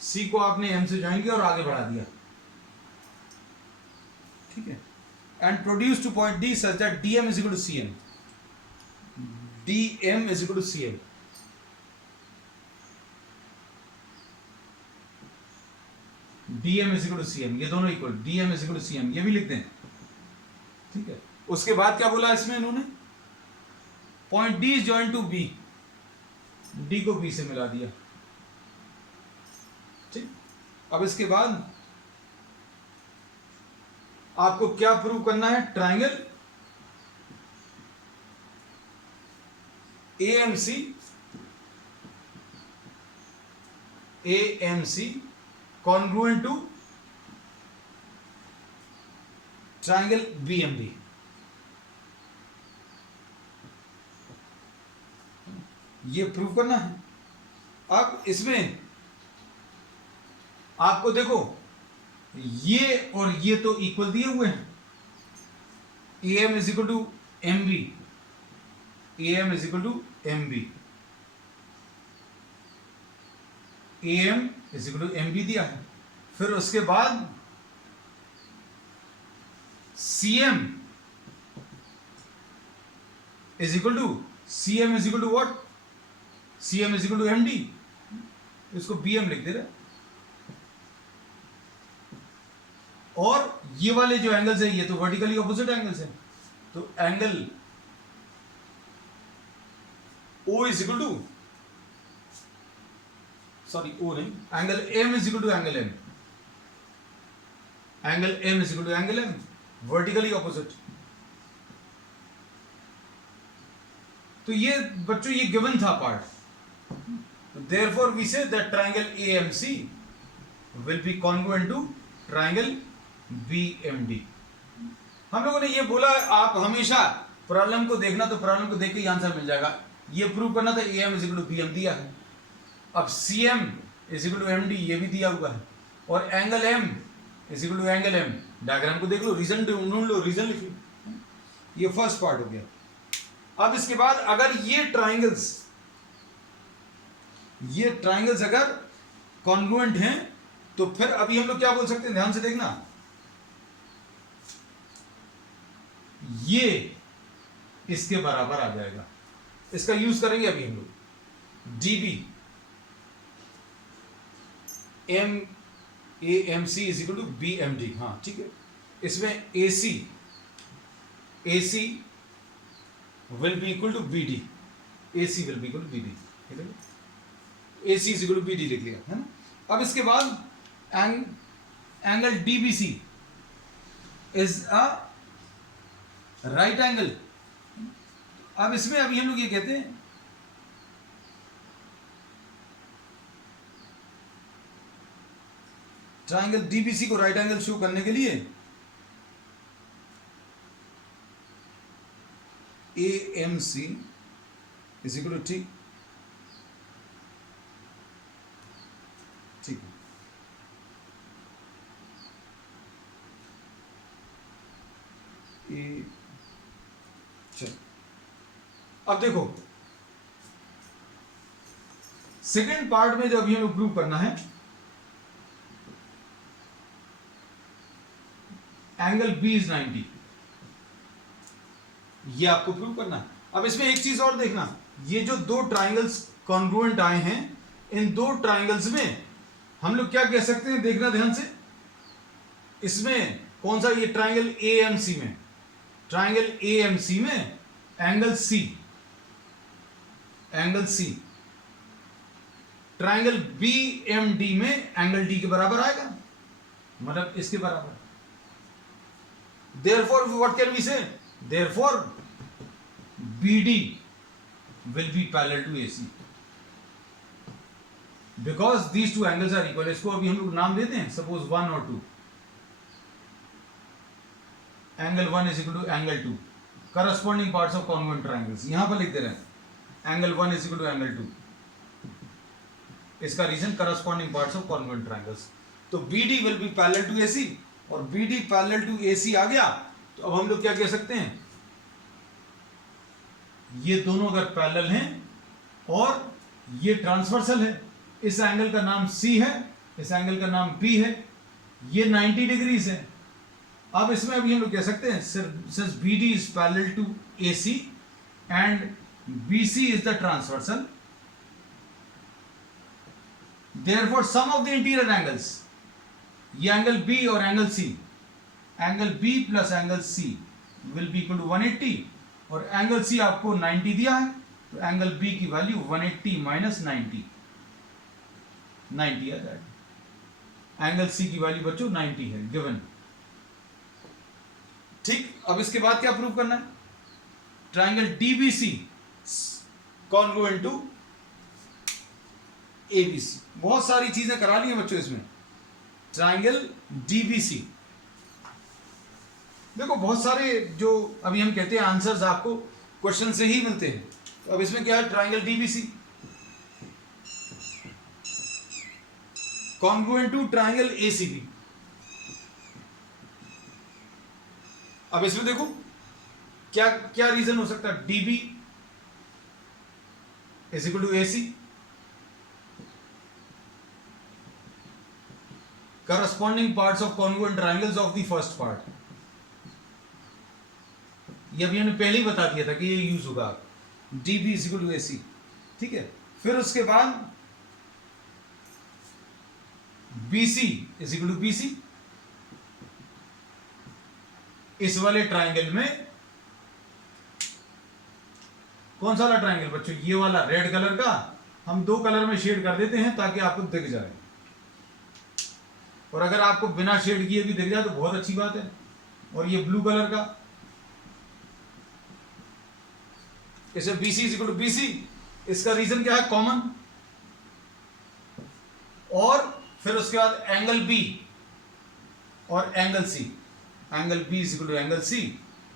C को आपने M से join किया और आगे बढ़ा दिया, ठीक है, and produce to point D such that DM is equal to CM, DM is equal to CM। DM is equal to CM, ये दोनों equal, DM is equal to CM, ये भी लिख दें, ठीक है। उसके बाद क्या बोला इसमें इन्होंने, point D is joint to B, D को बी से मिला दिया, ठीक। अब इसके बाद आपको क्या प्रूव करना है, triangle AMC congruent to triangle BMD। ये प्रूव करना है। अब इसमें आपको देखो, ये और ये तो इक्वल दिए हुए हैं, AM is equal to MB, AM is equal to MB, AM is equal to MB दिया है। फिर उसके बाद CM is equal to what? CM is equal to MD, इसको BM लिख दे रहे। और ये वाले जो एंगल्स है ये तो वर्टिकली ऑपोजिट एंगल्स हैं, तो angle O is equal to, सॉरी O नहीं, angle M is equal to angle M, angle M is equal to angle M, vertically opposite. तो ये बच्चों ये गिवन था part, therefore we say that triangle AMC will be congruent to triangle BMD। हम लोगों ने ये बोला आप हमेशा प्रॉब्लम को देखना, तो प्रॉब्लम को देख के ही आंसर मिल जाएगा। ये प्रूव करना था AM is equal to BM दिया है, अब CM is equal to MD ये भी दिया हुआ है, और angle M is equal to angle M, diagram को देख लो, रीजन ढूंढ लो, रीजन लिख लो। ये फर्स्ट पार्ट हो गया। अब इसके बाद अगर ये ट्राइंगल्स अगर कॉन्ग्रुएंट हैं तो फिर अभी हम लोग क्या बोल सकते हैं, ध्यान से देखना, ये इसके बराबर आ जाएगा। इसका यूज करेंगे अभी हम लोग, DB AMC is equal to BMD। हाँ ठीक है, इसमें AC will be equal to BD, AC will be equal to BD, ठीक है, AC is equal to BD लिख लिया है ना। अब इसके बाद angle DBC is a right angle. अब इसमें अभी हम लोग ये कहते हैं ट्राइंगल DBC को राइट एंगल शो करने के लिए AMC इज इक्वल टू ठीक है, चलो अब देखो सेकेंड पार्ट में जो अभी हमें प्रूव करना है, एंगल B इज 90, ये आपको प्रूव करना है। अब इसमें एक चीज और देखना, ये जो दो ट्राइंगल्स कॉन्ग्रुएंट आए हैं, इन दो ट्राइंगल्स में हम लोग क्या कह सकते हैं, देखना ध्यान से। इसमें कौन सा, ये ट्राइंगल AMC में, ट्राइंगल AMC में एंगल C, ट्राइंगल BMD में एंगल D के बराबर आएगा, मतलब इसके बराबर। Therefore, what can we say? Therefore, BD will be parallel to AC because these two angles are equal. इसको अभी हम लोग नाम देते हैं, suppose 1 और 2. Angle 1 is equal to angle 2. Corresponding parts of congruent triangles. यहाँ पर लिख दे रहे हैं, angle 1 is equal to angle 2. इसका reason corresponding parts of congruent triangles. तो BD will be parallel to AC और BD पैरेलल टू AC आ गया, तो अब हम लोग क्या कह सकते हैं, ये दोनों अगर पैरेलल हैं और ये ट्रांसवर्सल है, इस एंगल का नाम C है, इस एंगल का नाम B है, ये 90 डिग्रीज है। अब इसमें अभी हम लोग कह सकते हैं since BD is parallel to AC and BC is the transversal, therefore sum of the interior angles, ये एंगल B और angle C, angle B plus angle C will be equal to 180 और एंगल C आपको 90 दिया है, तो angle B की value 180 minus 90 आ जाएगा। एंगल C की वैल्यू बच्चों 90 है गिवन। ठीक, अब इसके बाद क्या प्रूव करना है, triangle DBC congruent to ABC। बहुत सारी चीजें करा ली हैं बच्चों इसमें। ट्राइंगल DBC, देखो बहुत सारे जो अभी हम कहते हैं आंसर्स आपको क्वेश्चन से ही मिलते हैं। तो अब इसमें क्या है, triangle DBC congruent to triangle ACB। अब इसमें देखो क्या क्या रीजन हो सकता है, DB is equal to AC, corresponding parts of congruent triangles of the first part। ये अभी हमने पहले ही बता दिया था कि ये यूज होगा, DB is equal to AC, ठीक है। फिर उसके बाद BC is equal to BC, इस वाले ट्राइंगल में कौन सा वाला ट्राइंगल बच्चों, ये वाला रेड कलर का, हम दो कलर में शेड कर देते हैं ताकि आपको दिख जाए, और अगर आपको बिना शेड किए भी दिख जाए तो बहुत अच्छी बात है। और ये ब्लू कलर का, इसे BC is equal to BC, इसका रीजन क्या है, कॉमन। और फिर उसके बाद एंगल B और angle C, angle B is equal to angle C,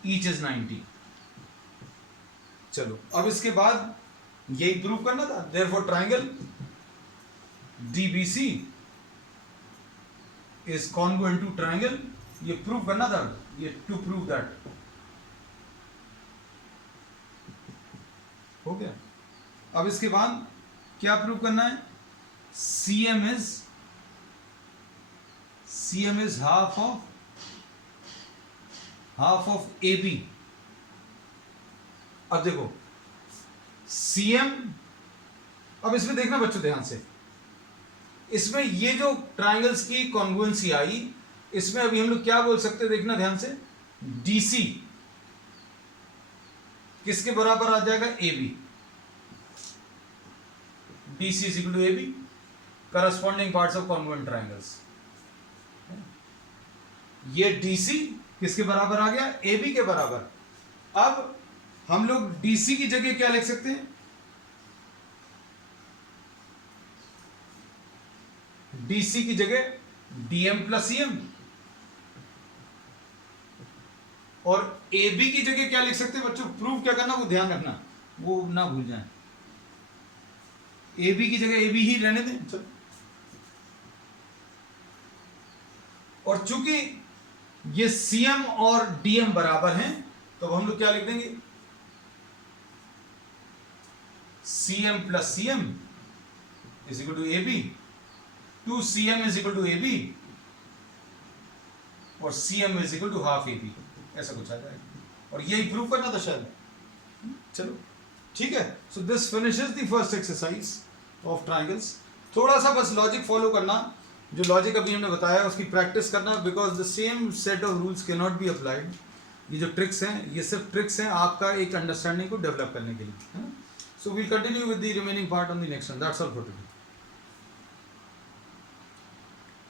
each is 90। चलो अब इसके बाद यही प्रूव करना था, therefore triangle DBC is congruent to triangle, ये प्रूव करना था, ये टू प्रूव दैट हो गया। अब इसके बाद क्या प्रूव करना है? CM is half of AB। अब देखो CM, अब इसमें देखना बच्चों ध्यान से, इसमें ये जो ट्राइंगल्स की कॉन्ग्रुएंसी आई, इसमें अभी हम लोग क्या बोल सकते हैं, देखना ध्यान से, DC किसके बराबर आ जाएगा? AB। DC is equal to AB, corresponding parts of congruent triangles। ये DC किसके बराबर आ गया? AB के बराबर। अब हम लोग DC की जगह क्या लिख सकते हैं? DC की जगह DM प्लस CM, और AB की जगह क्या लिख सकते हैं बच्चों? प्रूफ क्या करना, वो ध्यान रखना, वो ना भूल जाए। AB की जगह AB ही रहने दें, चलो। और चूंकि ये CM और DM बराबर हैं, तो हम लोग क्या लिख देंगे? CM plus CM is equal to AB, 2CM is equal to AB, और CM is equal to half AB, ऐसा कुछ आ जाएगा। और यही प्रूव करना था शायद। चलो ठीक है। So this finishes the first exercise of triangles. थोड़ा सा बस लॉजिक फॉलो करना, जो लॉजिक अभी हमने बताया उसकी प्रैक्टिस करना, because the same set of rules can not be applied. ये जो ट्रिक्स हैं, ये सिर्फ ट्रिक्स हैं आपका एक अंडरस्टैंडिंग को डेवलप करने के लिए, है ना। So we'll continue with the remaining part on the next one. That's all for today.